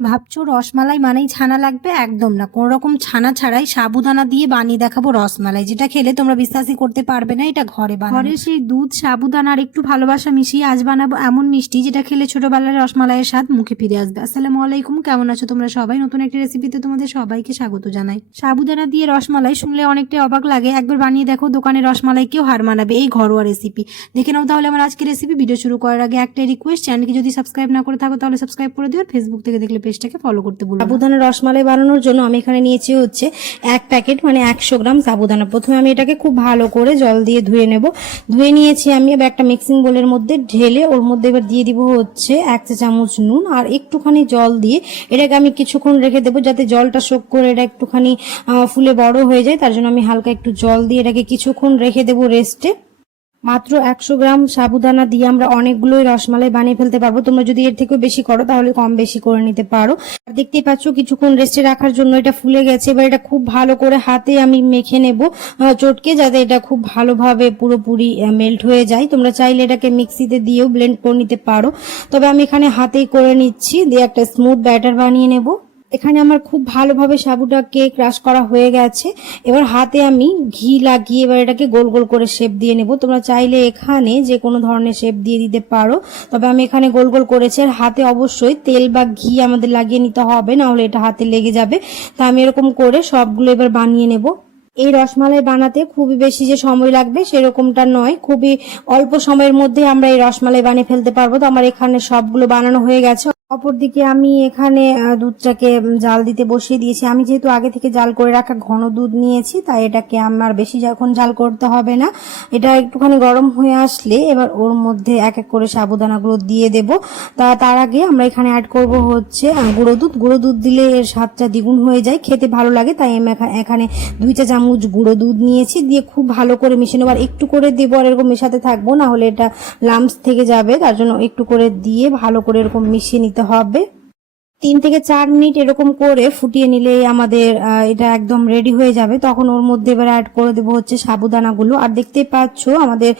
ভাবছ রসমালাই মানেই ছানা লাগবে? একদম না। কোনো রকম ছানা ছাড়াই সাবুদানা দিয়ে বানিয়ে দেখাবো রসমালাই। যেটা খেলে তোমরা বিশ্বাসই করতে পারবে না, এটা ঘরে ঘরে সেই দুধ, সাবুদানা আর একটু ভালোবাসা মিশিয়ে আজ বানাবো এমন মিষ্টি, যেটা খেলে ছোটবেলার রসমালাইয়ের স্বাদ মুখে ফিরে আসবে। আসসালামু আলাইকুম, কেমন আছো তোমরা সবাই? নতুন একটা রেসিপিতে তোমাদের সবাইকে স্বাগত জানাই। সাবুদানা দিয়ে রসমালাই শুনলে অনেকটাই অবাক লাগে। একবার বানিয়ে দেখো দোকানে রসমালাই কেউ হার মানাবে। এই ঘরোয়া রেসিপি দেখে নাও তাহলে আমার আজকে রেসিপি ভিডিও শুরু করার আগে একটাই রিকোয়েস্ট চ্যানেলকে যদি সাবস্ক্রাইব না করে থাকো, তাহলে সাবস্ক্রাইব করে দিও। ফেসবুক থেকে দেখলে পেজটাকে ফলো করতে না। সাবুদানা রসমালাই বানানোর জন্য আমি এখানে নিয়েছি হচ্ছে এক প্যাকেট মানে একশো গ্রাম সাবুদানা। প্রথমে আমি এটাকে খুব ভালো করে জল দিয়ে ধুয়ে নেব। ধুয়ে নিয়েছি আমি এবার একটা মিক্সিং বোলের মধ্যে ঢেলে ওর মধ্যে এবার দিয়ে দিব হচ্ছে এক চা চামচ নুন আর একটুখানি জল দিয়ে এটাকে আমি কিছুক্ষণ রেখে দেবো যাতে জলটা শোক করে এটা একটুখানি ফুলে বড় হয়ে যায়। তার জন্য আমি হালকা একটু জল দিয়ে এটাকে কিছুক্ষণ রেখে দেবো রেস্টে মাত্র একশো গ্রাম সাবুদানা দিয়ে আমরা অনেকগুলোই রসমালাই বানিয়ে ফেলতে পারব। তোমরা যদি এর থেকেও বেশি করো, তাহলে কম বেশি করে নিতে পারো। আর দেখতেই পাচ্ছ, কিছুক্ষণ রেস্টে রাখার জন্য এটা ফুলে গেছে। এবার এটা খুব ভালো করে হাতে আমি মেখে নেব চটকে, যাতে এটা খুব ভালোভাবে পুরোপুরি মেল্ট হয়ে যায়। তোমরা চাইলে এটাকে মিক্সিতে দিয়েও ব্লেন্ড করে নিতে পারো। তবে আমি এখানে হাতেই করে নিচ্ছি। দিয়ে একটা স্মুথ ব্যাটার বানিয়ে নেব। এখানে আমার খুব ভালোভাবে সাবুটাকে ক্রাশ করা হয়ে গেছে। এবার হাতে আমি ঘি লাগিয়ে এবার এটাকে গোল গোল করে শেপ দিয়ে নেব। তোমরা চাইলে এখানে যে কোনো ধরনের শেপ দিয়ে দিতে পারো। তবে আমি এখানে গোল গোল করেছি আর হাতে অবশ্যই তেল বা ঘি আমাদের লাগিয়ে নিতে হবে না হলে এটা হাতে লেগে যাবে। তা আমি এরকম করে সবগুলো এবার বানিয়ে নেব। এই রসমালাই বানাতে খুবই বেশি যে সময় লাগবে সেরকমটা নয়। খুবই অল্প সময়ের মধ্যে আমরা এই রসমালাই বানিয়ে ফেলতে পারব। তো আমার এখানে সবগুলো বানানো হয়ে গেছে। অপরদিকে আমি এখানে দুধটাকে জাল দিতে বসিয়ে দিয়েছি। আমি যেহেতু আগে থেকে জাল করে রাখা ঘন দুধ নিয়েছি, তাই এটাকে আমার বেশি যখন জাল করতে হবে না। এটা একটুখানি গরম হয়ে আসলে এবার ওর মধ্যে এক এক করে সাবুদানাগুলো দিয়ে দেব। তা, তার আগে আমরা এখানে অ্যাড করব হচ্ছে গুঁড়ো দুধ। গুঁড়ো দুধ দিলে এর স্বাদটা দ্বিগুণ হয়ে যায়, খেতে ভালো লাগে, তাই আমি এখানে দুই চা চামচ গুঁড়ো দুধ নিয়েছি। দিয়ে খুব ভালো করে মিশিয়ে নেব। আর একটু করে দেবো আর এরকম মেশাতে থাকব, না হলে এটা লাম্পস থেকে যাবে। তার জন্য একটু করে দিয়ে ভালো করে এরকম মিশিয়ে নিতে হবে। তিন থেকে চার মিনিট এরকম করে ফুটিয়ে নিলে আমাদের এটা একদম রেডি হয়ে যাবে। তখন ওর মধ্যে এবার অ্যাড করে দেবো হচ্ছে সাবুদানাগুলো। আর দেখতেই পাচ্ছ আমাদের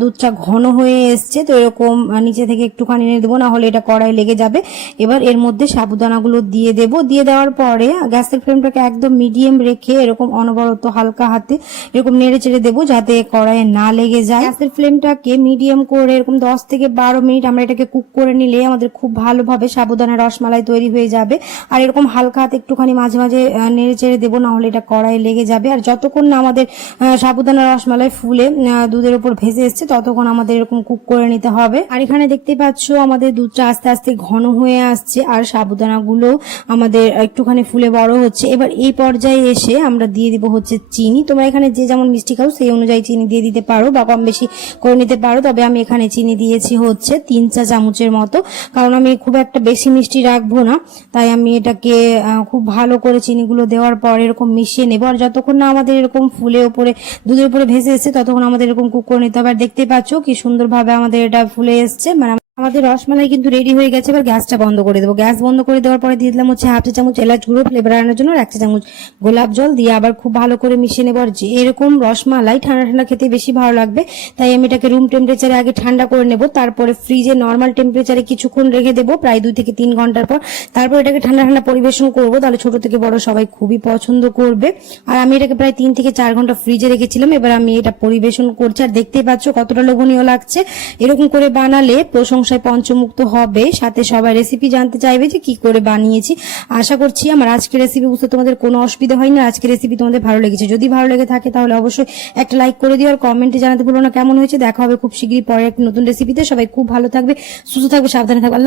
দুধটা ঘন হয়ে এসছে, তো এরকম নিচে থেকে একটুখানি এনে দেবো না হলে এটা কড়াই লেগে যাবে। এবার এর মধ্যে সাবুদানাগুলো দিয়ে দেব। দিয়ে দেওয়ার পরে গ্যাসের ফ্লেমটাকে একদম মিডিয়াম রেখে এরকম অনবরত হালকা হাতে এরকম নেড়ে চেড়ে দেবো, যাতে কড়াইয়ে না লেগে যায়। গ্যাসের ফ্লেমটাকে মিডিয়াম করে এরকম দশ থেকে বারো মিনিট আমরা এটাকে কুক করে নিলে আমাদের খুব ভালোভাবে সাবুদানা রসমালাই তৈরি হয়ে যাবে। আর এরকম হালকা হাতে একটুখানি মাঝে মাঝে নেড়ে চেড়ে দেবো, না হলে এটা কড়াইয়ে লেগে যাবে। আর যতক্ষণ না আমাদের সাবুদানা রসমালাই ফুলে দুধের উপর ভেসে এসছে, ততক্ষণ আমাদের এরকম কুক করে নিতে হবে। আর এখানে দেখতে পাচ্ছ, আমাদের দুধটা আস্তে আস্তে ঘন হয়ে আসছে, আর সাবুদানাগুলো আমাদের একটুখানি ফুলে বড় হচ্ছে। এবার এই পর্যায়ে এসে আমরা দিয়ে দিব হচ্ছে চিনি। তোমরা এখানে যে যেমন মিষ্টি খাও, সেই অনুযায়ী চিনি দিয়ে দিতে পারো বা কম বেশি করে নিতে পারো। তবে আমি এখানে চিনি দিয়েছি হচ্ছে তিন চা চামচের মতো। কারণ আমি খুব একটা বেশি মিষ্টি রাখব তাই আমি এটাকে খুব ভালো করে চিনিগুলো দেওয়ার পর এরকম মিশিয়ে নেব। আর যতক্ষণ না আমাদের এরকম ফুলে উপরে, দুধের উপরে ভেসে এসছে, ততক্ষণ আমাদের এরকম কুক করে নিতে হবে। আর দেখতে পাচ্ছ কি সুন্দরভাবে আমাদের এটা ফুলে এসছে। মানে আমাদের রসমালাই কিন্তু রেডি হয়ে গেছে, এবার গ্যাসটা বন্ধ করে দেবো। গ্যাস বন্ধ করে দেওয়ার পরে দিয়ে দিলাম হচ্ছে হাফ চা চামচ এলাচ গুঁড়ো ফ্লেভার আনার জন্য এক চা চামচ গোলাপ জল দিয়ে আবার খুব ভালো করে মিশিয়ে নেব। আর যে এরকম রসমালাই ঠান্ডা ঠান্ডা খেতে বেশি ভালো লাগবে, তাই আমি এটাকে রুম টেম্পারেচারে আগে ঠান্ডা করে নেব, তারপরে ফ্রিজে নর্মাল টেম্পারেচারে কিছুক্ষণ রেখে দেবো, প্রায় দুই থেকে তিন ঘণ্টার পর। তারপর এটাকে ঠান্ডা ঠান্ডা পরিবেশন করব, তাহলে ছোট থেকে বড় সবাই খুবই পছন্দ করবে। আর আমি এটাকে প্রায় তিন থেকে চার ঘণ্টা ফ্রিজে রেখেছিলাম, এবার আমি এটা পরিবেশন করছি। আর দেখতেই পাচ্ছ কতটা লোভনীয় লাগছে। এরকম করে বানালে প্রশংসায় পঞ্চমুক্ত হবে, সাথে সবাই রেসিপি জানতে চাইবে যে কি করে বানিয়েছি। আশা করছি আমার আজকের রেসিপি বুঝতে তোমাদের কোনো অসুবিধা হয়নি আজকে রেসিপি তোমাদের ভালো লেগেছে। যদি ভালো লেগে থাকে তাহলে অবশ্যই একটা লাইক করে দিও আর কমেন্টে জানাতে ভুলো না কেমন হয়েছে। দেখা হবে খুব শীঘ্রই পরে একটা নতুন রেসিপিতে সবাই খুব ভালো থাকবে, সুস্থ থাকবে, সাবধানে থাকবে। আল্লাহ